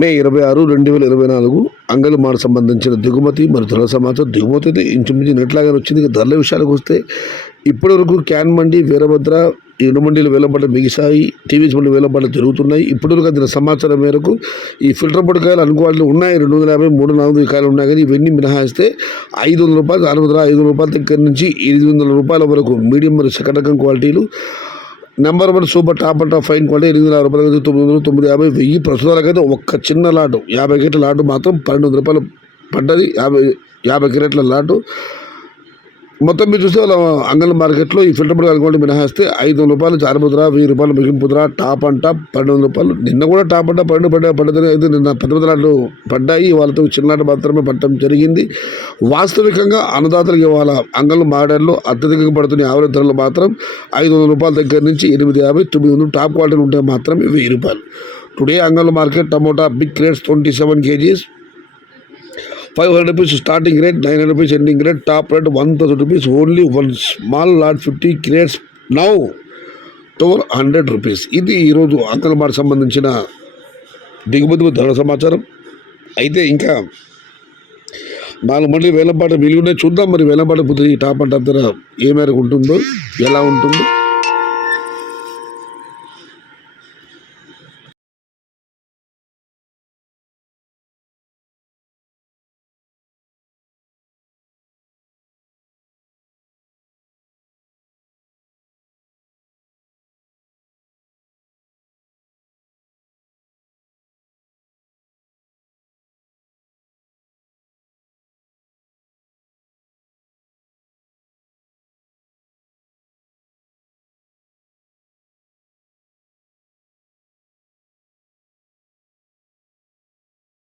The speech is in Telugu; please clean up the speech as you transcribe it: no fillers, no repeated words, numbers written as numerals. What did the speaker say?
మే 26, 2024 అంగళమాడ సంబంధించిన దిగుమతి మరియు ధరల సమాచారం. దిగుమతి అయితే ఇంచుమించు నెట్లాగానే వచ్చింది. ధరల విషయాలకు వస్తే ఇప్పటివరకు క్యాన్ మండి, వీరభద్ర, ఎండుమండీలు వేలంపాట మిగిసాయి, టీవీస్ మండి వేలంపాట జరుగుతున్నాయి. ఇప్పటివరకు అందిన సమాచారం మేరకు ఈ ఫిల్టర్ పొడికాయలు అనుకోవాలి ఉన్నాయి. 250, 340 కాయలు ఉన్నాయి. కానీ ఇవన్నీ మినహాయిస్తే 500 రూపాయలు, 500 రూపాయల దగ్గర నుంచి 800 రూపాయల వరకు మీడియం మరియు సెకండ్ రకం క్వాలిటీలు, number 1 super top and top fine quality 860 రూపాయలు, 900, 950, 1000 ప్రస్తుతానికైతే ఒక్క చిన్న లాటు 50 కేట్ల లాటు మాత్రం 1200 రూపాయలు పడ్డది. 50 కేరెట్ల లాటు. మొత్తం మీరు చూస్తే వాళ్ళ అంగళ మార్కెట్లో ఈ ఫిల్టర్ పొడి క్వాలిటీ మినహాయిస్తే 500 రూపాయలు చారుముద్ర, 1000 రూపాయలు మిగింపుద్ర, టాప్ అండ్ టాప్ 1200 రూపాయలు. నిన్న కూడా టాప్ అండ్ టాప్ పడ్డదని అయితే నిన్న పెద్ద లాట్లు పడ్డాయి. వాళ్ళతో చిన్నలాట మాత్రమే పట్టడం జరిగింది. వాస్తవికంగా అన్నదాతలకు వాళ్ళ అంగళ మార్కెట్లో అత్యధికంగా పడుతున్న యావరేజ్ ధరలు మాత్రం 500 రూపాయల దగ్గర నుంచి 850, 900 టాప్ క్వాలిటీలు ఉంటే మాత్రమే 1000 రూపాయలు. Today Angallu market tomato big crates 27 kgs 500 rupees starting rate, 900 rupees ending rate, top rate 1000 rupees. Only one small lot 50 crates now 1200 rupees. ఇది ఈరోజు అంగళమాడ సంబంధించిన దిగుమతి ధరల సమాచారం. అయితే ఇంకా 4 మంది వేలంపాట మిగిలి ఉన్నాయి. చూద్దాం మరి వేలంపాట పోతే ఈ టాప్ అండ్ టాప్ ధర ఏ మేరకు ఉంటుందో, ఎలా ఉంటుందో.